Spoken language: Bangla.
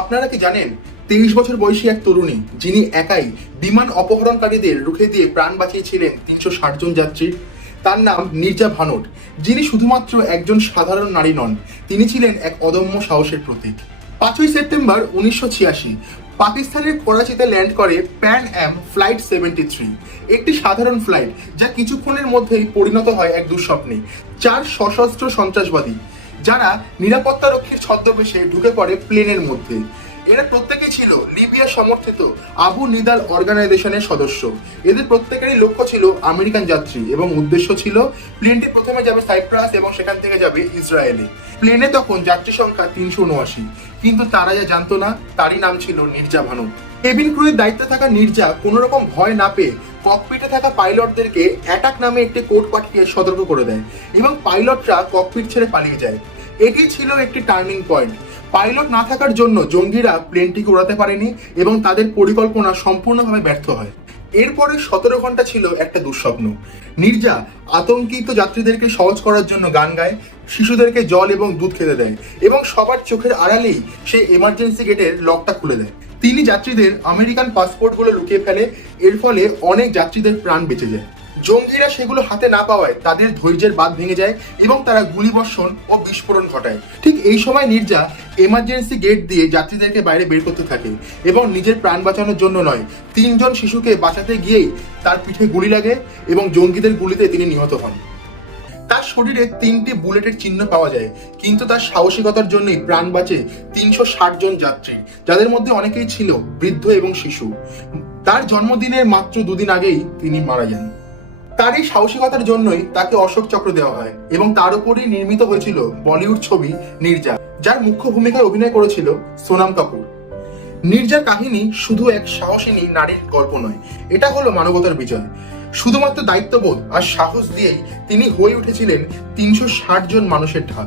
আপনারা কি জানেন তেইশ বছর বয়সী এক তরুণী, যিনি একাই বিমান অপহরণকারীদের রুখে দিয়ে প্রাণ বাঁচিয়েছিলেন তিনশো ষাট জন যাত্রীর তার নাম নির্জা ভানট, যিনি শুধুমাত্র একজন সাধারণ নারী নন, তিনি ছিলেন এক অদম্য সাহসের প্রতীক। পাঁচই সেপ্টেম্বর উনিশশো ছিয়াশি, পাকিস্তানের করাচিতে ল্যান্ড করে Pan Am flight seventy three, একটি সাধারণ ফ্লাইট যা কিছুক্ষণের মধ্যেই পরিণত হয় এক দুঃস্বপ্নে। চার সশস্ত্র সন্ত্রাসবাদী যারা নিরাপত্তা রক্ষীর ছদ্মবেশে ঢুকে পড়ে প্লেনের মধ্যে। এরা প্রত্যেকেই ছিল লিবিয়া সমর্থিত আবু নিদাল অর্গানাইজেশনের সদস্য। এদের প্রত্যেকেরই লক্ষ্য ছিল আমেরিকান যাত্রী এবং উদ্দেশ্য ছিল প্লেনটি প্রথমে যাবে সাইপ্রাস এবং সেখান থেকে যাবে ইসরায়েলে। প্লেনে তখন যাত্রী সংখ্যা তিনশো উনআশি। কিন্তু তারা যা জানতো না, তারই নাম ছিল নির্জা ভানু কেবিন ক্রুয়ের দায়িত্বে থাকা নির্জা কোনো রকম ভয় না পেয়ে ককপিটে থাকা পাইলটদেরকে অ্যাটাক নামে একটি কোড পাঠিয়ে সতর্ক করে দেয় এবং পাইলটরা ককপিট ছেড়ে পালিয়ে যায়। এটি ছিল একটি টার্নিং পয়েন্ট পাইলট না থাকার জন্য জঙ্গিরা প্লেনটিকে উড়াতে পারেনি এবং তাদের পরিকল্পনা সম্পূর্ণভাবে ব্যর্থ হয়। এরপরে সতেরো ঘণ্টা ছিল একটা দুঃস্বপ্ন। নির্জা আতঙ্কিত যাত্রীদেরকে সহজ করার জন্য গান গায়, শিশুদেরকে জল এবং দুধ খেতে দেয় এবং সবার চোখের আড়ালেই সে এমার্জেন্সি গেটের লকটা খুলে দেয়। তিনি যাত্রীদের আমেরিকান পাসপোর্টগুলো লুকিয়ে ফেলে, এর ফলে অনেক যাত্রীদের প্রাণ বেঁচে যায়। জঙ্গিরা সেগুলো হাতে না পাওয়ায় তাদের ধৈর্যের বাঁধ ভেঙে যায় এবং তারা গুলিবর্ষণ ও বিস্ফোরণ ঘটায়। ঠিক এই সময় নির্জা এমার্জেন্সি গেট দিয়ে যাত্রীদেরকে বাইরে বের করতে থাকে এবং নিজের প্রাণ বাঁচানোর জন্য নয়, তিনজন শিশুকে বাঁচাতে গিয়েই তার পিঠে গুলি লাগে এবং জঙ্গিদের গুলিতে তিনি নিহত হন। শরীরে তিনটি বুলেটের চিহ্ন পাওয়া যায়, কিন্তু তার সাহসিকতার জন্যই প্রাণ বাঁচে তিনশো ষাট জন যাত্রী, যাদের মধ্যে অনেকেই ছিল বৃদ্ধ এবং শিশু। তার জন্মদিনের মাত্র দুদিন আগেই তিনি মারা যান। তার এই সাহসিকতার জন্যই তাকে অশোক চক্র দেওয়া হয় এবং তার উপরই নির্মিত হয়েছিল বলিউড ছবি নির্জা, যার মুখ্য ভূমিকায় অভিনয় করেছিল সোনাম কাপুর। নির্জার কাহিনী শুধু এক সাহসিনী নারীর গল্প নয়, এটা হলো মানবতার বিজয়। শুধুমাত্র দায়িত্ববোধ আর সাহস দিয়েই তিনি হয়ে উঠেছিলেন তিনশো ষাট জন মানুষের ঢাল।